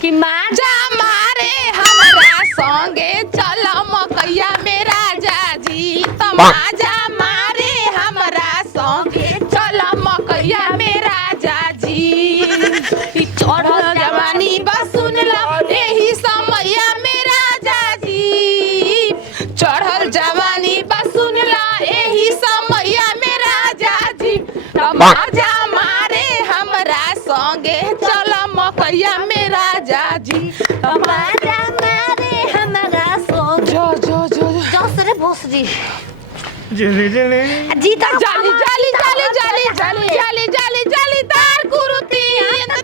कि माजा मारे हमरा संगे चल मकैया में राजा जी तमाजा मारे हमरा संगे चल मकैया में राजा जी चढ़ल जवानी बस सुन लो एही समैया में राजा जी चढ़ल जवानी बस सुन लो एही समैया में राजा जी तमाजा मारे हमरा संगे चल मकैया में राजा जी माजा मारे हमरा संगे जसरे भोस जी जी तो जाली जाली जाली जाली जाली जाली जाली जाली तार कुरुती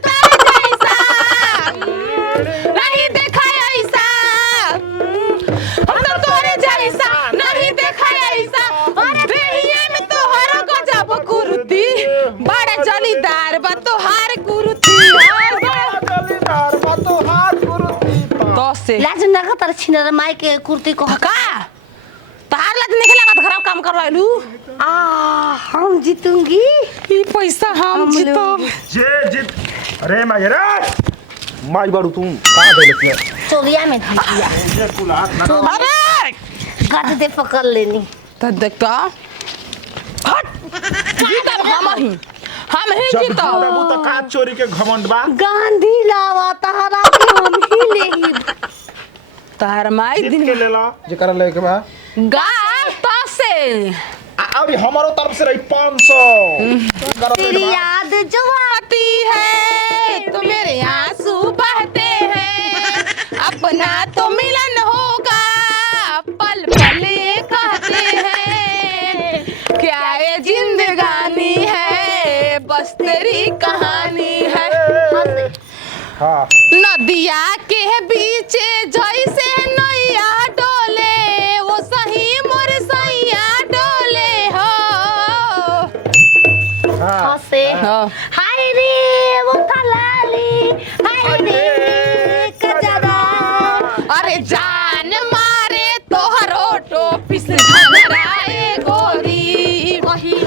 तार जैसा नहीं देखा ऐसा हम तो तोरे जैसा नहीं देखा ऐसा देहिया में तो हर गजब कुरुती बड़ा जलीदार बा तोहार कुरुती जलीदार बा तोहार कुरुती तो से लाज नगा तर छिनर माई के कुर्ती को का तार लज निकला का खराब काम करवाइलू हम जीतूंगी ई पैसा हम जीतब जे जीत अरे माई रे माई बारू तू कहां दे लेती है चोरिया में थी ये कुल हाथ ना अरे गद दे पकड़ लेनी त देखता हट जीतब हम ही जब जीतब बाबू त का चोरी के घमंड बा गांधी लावा तहरा के हम ही लेही तार माई जीत दिन के लेला जे कर ले के बा गाल तो से अभी हमारो तरफ से रही 500 तेरी याद जो आती है तो मेरे आंसू बहते हैं अपना तो मिलन होगा पल पल ये कहते हैं क्या ये जिंदगानी है बस तेरी कहानी है हां नदिया के बीच जैसे नैया डोले वो सही मोर सैया डोले हो हां हंसे हाय रे वो थलाली हाय रे कजरा अरे जान मारे तोहरो टोपिस झगड़ाए गोरी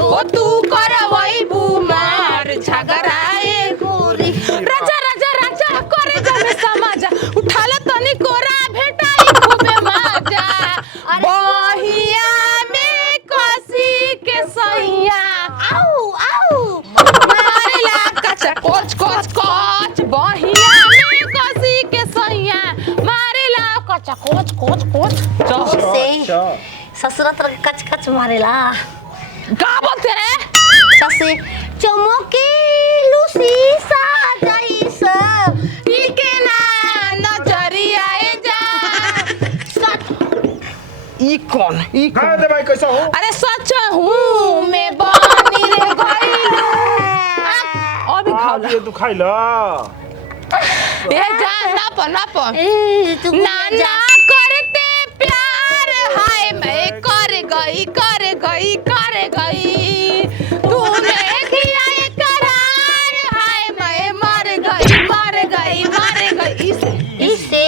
ओ तू करवई बुमार झगड़ाए गोरी राजा राजा राजा करे जमे समाजा उठाल तनी कोरा भेटाई खूबे मजा बहिया में कसी के सैया आऊ आऊ मारेला कचा कोच कोच कोच बहिया में कसी के सैया मारेला कचा कोच कोच कोच से ससुरा तर कच कच मारेला का बोलते रे ससे चमके लूसी सा जैसा इके ना नजरिया ए जा ई कौन गाय दे भाई कैसा हो अरे सच हूँ मैं बानी रे गइलू अभी खाओ ये तू खाइला ए जा ना पर ए तू नाना करते प्यार हाय मैं कर गई तूने किया ये करार हाय मैं मर गई इसे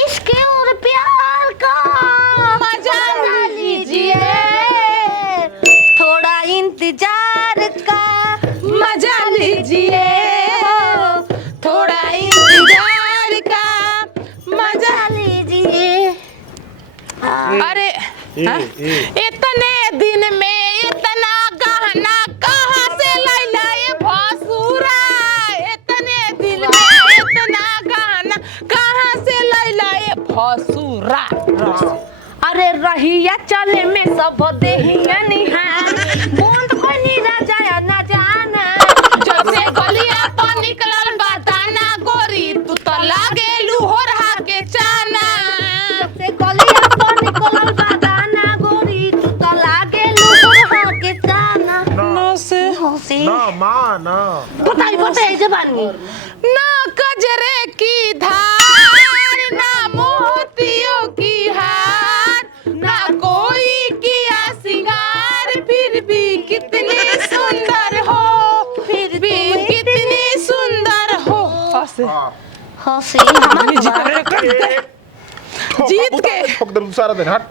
इसके और प्यार का मजा लीजिए थोड़ा इंतजार का मजा लीजिए थोड़ा इंतजार का मजा लीजिए अरे हाँ? इतने दिन में इतना गहना कहाँ से लैला ये भसुरा इतने दिन में इतना गहना कहाँ से लैला ये भसुरा अरे रहिया चले में सब देहिया निहार बूंद को नीरा जाया ना जाना जब से गलिया पर निकलल बताना गोरी तू तो लागे लुहोरा के चाना से गलिया पर निकलल बादाना गोरी तू तो लागे लुहा के जाना न से हंसी ना मां ना बताई जबानी ना कजरे की धार ना मोतियों की हार ना कोई किया सिंगार फिर भी कितनी सुंदर हो फिर भी कितनी सुंदर हो हंसी जीत के ठोक दे सारा दिन हट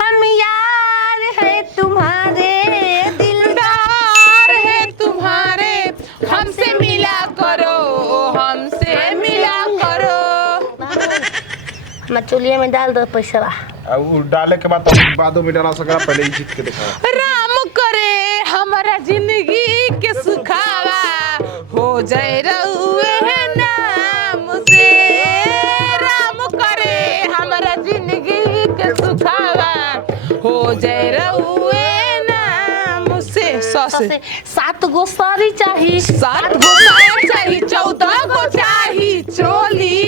हम यार है तुम्हारे दिलदार है तुम्हारे हमसे मिला करो हमसे मिला मचुलिया में डाल दो पैसा। अब वो डाले के बाद तो बादों में डाला सका, पहले ही जीत के दिखा। राम करे हमारा जिंदगी के सुखावा हो जाए रउए नाम से। राम करे हमारा जिंदगी के सुखावा हो जाए रउए नाम से। ससे 7 गो साड़ी चाहिए, 7 गो साड़ी चाहिए, 14 गो चाहिए चोली।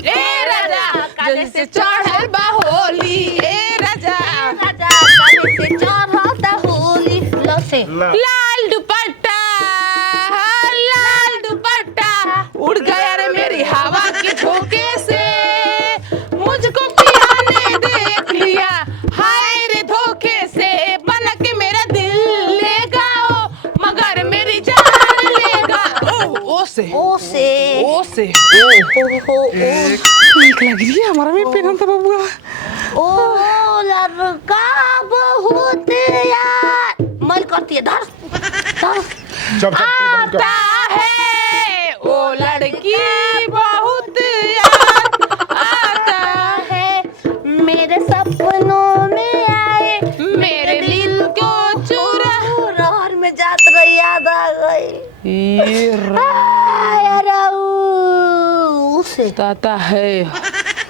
ए राजा काले से चढ़ल बा होली, ए राजा राजा काले से चढ़ता होली। लसे लाल दुपट्टा, लाल दुपट्टा उड़ गया रे मेरी हवा के झोंके से। मुझको पियाने देख लिया हाय रे धोखे से। बन के मेरा दिल ले गाओ मगर मेरी जान लेगा। ओ से ओ से ओ से ओ ठीक लग रही है हमारा में पेन था बबुआ। ओ लड़का बहुत यार मल करती है। धर धर जब आता है ओ लड़की बहुत याद आता है मेरे सपनों में आए, मेरे दिल को चुरा। रहर में जात रही याद आ गई। सताता है,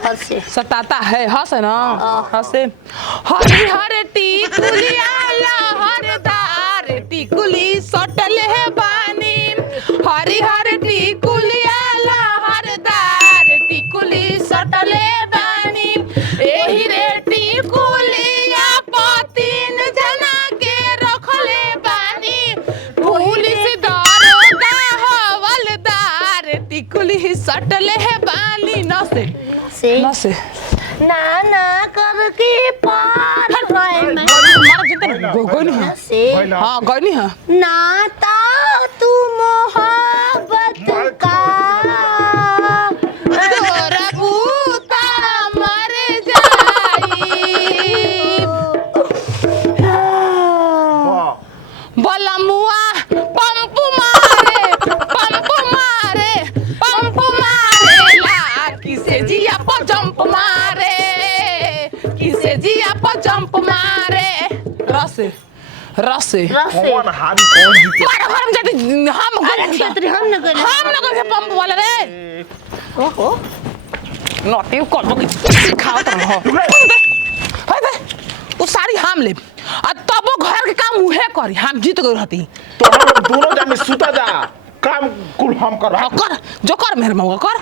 हंसे सताता है, हंस ना हंसे। हरी हर टिकुलिया लहरदार टिकुली सटल है बानी। हरी हर टिकुलिया लहरदार टिकुली सटल है बानी। एही रे टिकुलिया पतिन जना के रखले बानी। पुलिस दारोगा हवलदार टिकुली सटल है बानी। नसे नसे ना ना करके पार है मैं मारा जितना गोनी है से। हाँ गोनी है। नाता तू मोहब्बत का तोरा बूता मर जाई। बलमुआ पंप मारे पंप मारे पंप मारे ला। किसे जिया पर जंप मारे, किसे जिया पर जंप मारे। रसे रसे कौन हारी कौन जीते? मारा हम जाते हम अरे क्षेत्री हम न गए हम ना कहे पंप वाला रे। ओहो नोटी को लोग सिखावत रहो। हाय बे वो सारी हम ले आ तबो घर के काम उहे करी। हम जीत गई रहती तो हम लोग दोनों जाने सुता जा, काम कुल हम कर। हाँ कर जो कर मेरे मौका कर।